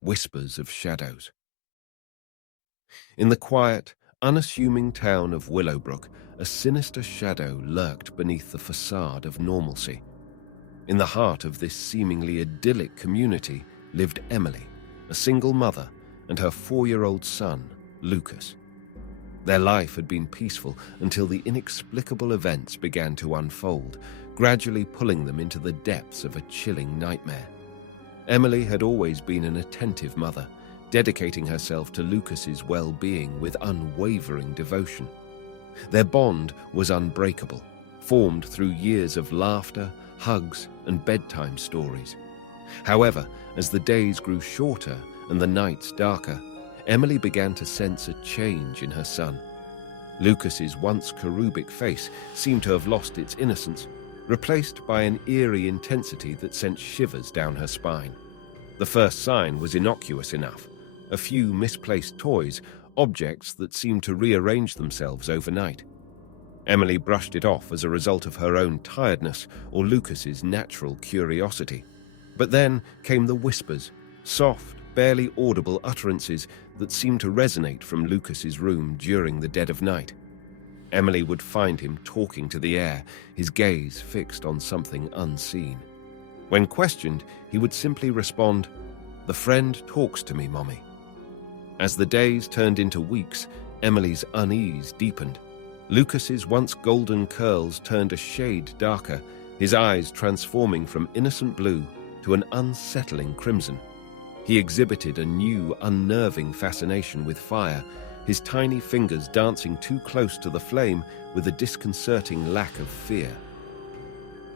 whispers of shadows. In the quiet, unassuming town of Willowbrook, a sinister shadow lurked beneath the facade of normalcy. In the heart of this seemingly idyllic community lived Emily, a single mother, and her 4-year-old son, Lucas. Their life had been peaceful until the inexplicable events began to unfold, gradually pulling them into the depths of a chilling nightmare. Emily had always been an attentive mother, dedicating herself to Lucas's well-being with unwavering devotion. Their bond was unbreakable, formed through years of laughter, hugs, and bedtime stories. However, as the days grew shorter and the nights darker, Emily began to sense a change in her son. Lucas's once cherubic face seemed to have lost its innocence, replaced by an eerie intensity that sent shivers down her spine. The first sign was innocuous enough: a few misplaced toys, objects that seemed to rearrange themselves overnight. Emily brushed it off as a result of her own tiredness or Lucas's natural curiosity. But then came the whispers, soft, barely audible utterances that seemed to resonate from Lucas's room during the dead of night. Emily would find him talking to the air, his gaze fixed on something unseen. When questioned, he would simply respond, "The friend talks to me, Mommy." As the days turned into weeks, Emily's unease deepened. Lucas's once golden curls turned a shade darker, his eyes transforming from innocent blue to an unsettling crimson. He exhibited a new, unnerving fascination with fire, his tiny fingers dancing too close to the flame with a disconcerting lack of fear.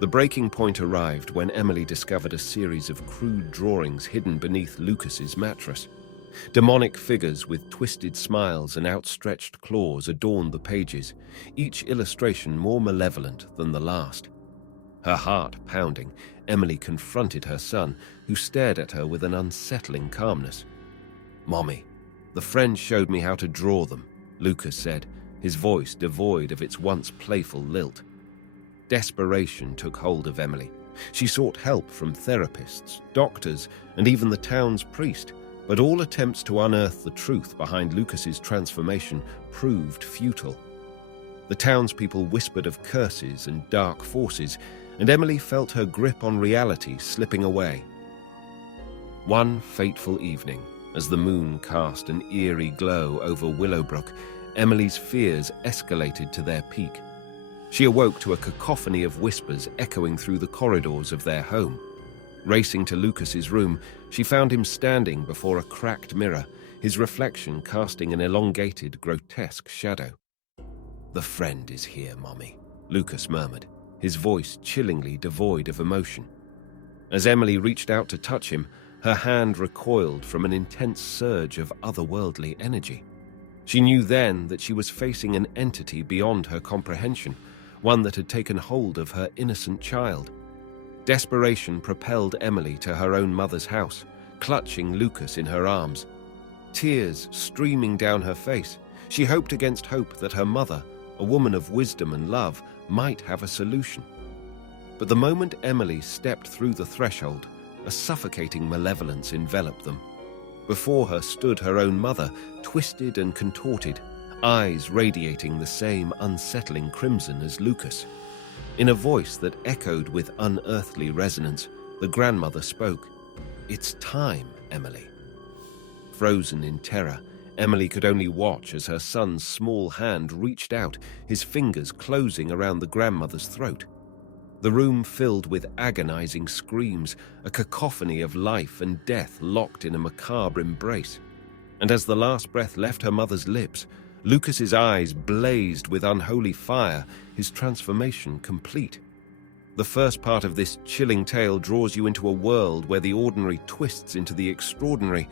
The breaking point arrived when Emily discovered a series of crude drawings hidden beneath Lucas's mattress. Demonic figures with twisted smiles and outstretched claws adorned the pages, each illustration more malevolent than the last. Her heart pounding, Emily confronted her son, who stared at her with an unsettling calmness. "Mommy, the friend showed me how to draw them," Lucas said, his voice devoid of its once playful lilt. Desperation took hold of Emily. She sought help from therapists, doctors, and even the town's priest, but all attempts to unearth the truth behind Lucas's transformation proved futile. The townspeople whispered of curses and dark forces, and Emily felt her grip on reality slipping away. One fateful evening, as the moon cast an eerie glow over Willowbrook, Emily's fears escalated to their peak. She awoke to a cacophony of whispers echoing through the corridors of their home. Racing to Lucas's room, she found him standing before a cracked mirror, his reflection casting an elongated, grotesque shadow. "The friend is here, Mommy," Lucas murmured, his voice chillingly devoid of emotion. As Emily reached out to touch him, her hand recoiled from an intense surge of otherworldly energy. She knew then that she was facing an entity beyond her comprehension, one that had taken hold of her innocent child. Desperation propelled Emily to her own mother's house, clutching Lucas in her arms. Tears streaming down her face, she hoped against hope that her mother, a woman of wisdom and love, might have a solution. But the moment Emily stepped through the threshold, a suffocating malevolence enveloped them. Before her stood her own mother, twisted and contorted, eyes radiating the same unsettling crimson as Lucas. In a voice that echoed with unearthly resonance, the grandmother spoke. "It's time, Emily." Frozen in terror, Emily could only watch as her son's small hand reached out, his fingers closing around the grandmother's throat. The room filled with agonizing screams, a cacophony of life and death locked in a macabre embrace. And as the last breath left her mother's lips, Lucas's eyes blazed with unholy fire, his transformation complete. The first part of this chilling tale draws you into a world where the ordinary twists into the extraordinary,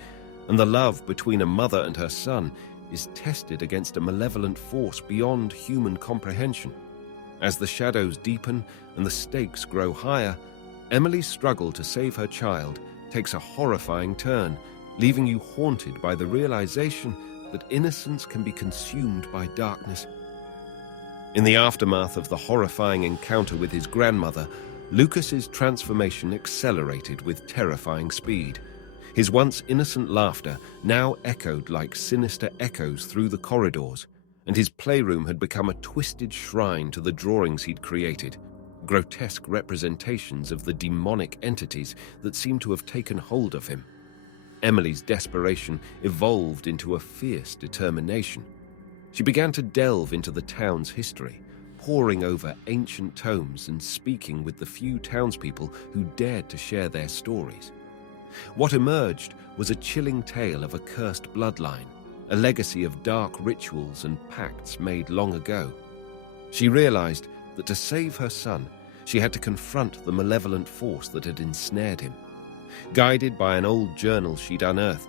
and the love between a mother and her son is tested against a malevolent force beyond human comprehension. As the shadows deepen and the stakes grow higher, Emily's struggle to save her child takes a horrifying turn, leaving you haunted by the realization that innocence can be consumed by darkness. In the aftermath of the horrifying encounter with his grandmother, Lucas's transformation accelerated with terrifying speed. His once innocent laughter now echoed like sinister echoes through the corridors, and his playroom had become a twisted shrine to the drawings he'd created, grotesque representations of the demonic entities that seemed to have taken hold of him. Emily's desperation evolved into a fierce determination. She began to delve into the town's history, poring over ancient tomes and speaking with the few townspeople who dared to share their stories. What emerged was a chilling tale of a cursed bloodline, a legacy of dark rituals and pacts made long ago. She realized that to save her son, she had to confront the malevolent force that had ensnared him. Guided by an old journal she'd unearthed,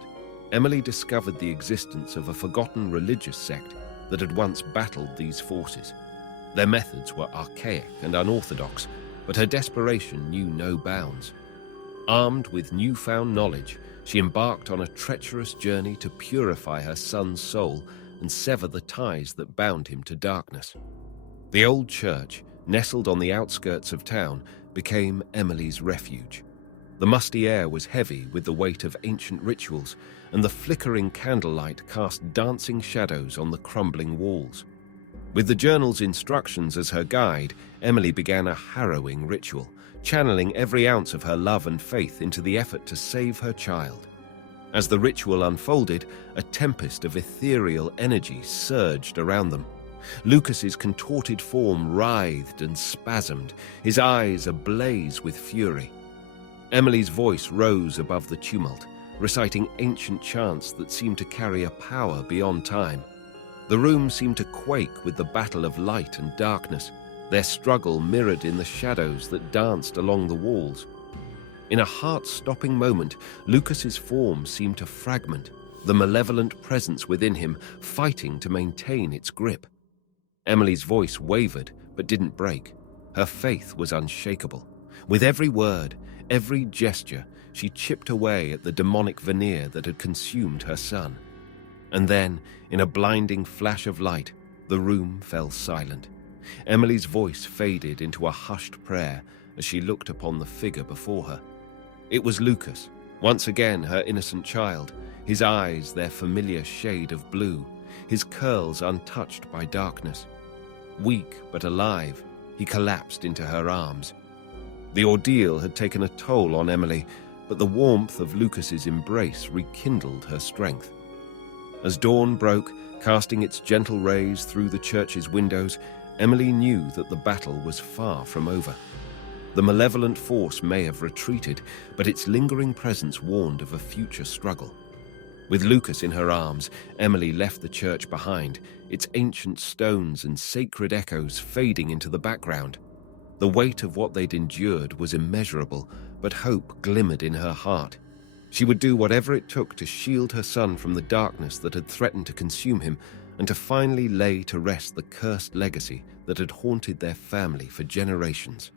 Emily discovered the existence of a forgotten religious sect that had once battled these forces. Their methods were archaic and unorthodox, but her desperation knew no bounds. Armed with newfound knowledge, she embarked on a treacherous journey to purify her son's soul and sever the ties that bound him to darkness. The old church, nestled on the outskirts of town, became Emily's refuge. The musty air was heavy with the weight of ancient rituals, and the flickering candlelight cast dancing shadows on the crumbling walls. With the journal's instructions as her guide, Emily began a harrowing ritual, channeling every ounce of her love and faith into the effort to save her child. As the ritual unfolded, a tempest of ethereal energy surged around them. Lucas's contorted form writhed and spasmed, his eyes ablaze with fury. Emily's voice rose above the tumult, reciting ancient chants that seemed to carry a power beyond time. The room seemed to quake with the battle of light and darkness, their struggle mirrored in the shadows that danced along the walls. In a heart-stopping moment, Lucas's form seemed to fragment, the malevolent presence within him fighting to maintain its grip. Emily's voice wavered but didn't break. Her faith was unshakable. With every word, every gesture, she chipped away at the demonic veneer that had consumed her son. And then, in a blinding flash of light, the room fell silent. Emily's voice faded into a hushed prayer as she looked upon the figure before her. It was Lucas, once again her innocent child, his eyes their familiar shade of blue, his curls untouched by darkness. Weak but alive, he collapsed into her arms. The ordeal had taken a toll on Emily, but the warmth of Lucas's embrace rekindled her strength. As dawn broke, casting its gentle rays through the church's windows, Emily knew that the battle was far from over. The malevolent force may have retreated, but its lingering presence warned of a future struggle. With Lucas in her arms, Emily left the church behind, its ancient stones and sacred echoes fading into the background. The weight of what they'd endured was immeasurable, but hope glimmered in her heart. She would do whatever it took to shield her son from the darkness that had threatened to consume him, and to finally lay to rest the cursed legacy that had haunted their family for generations.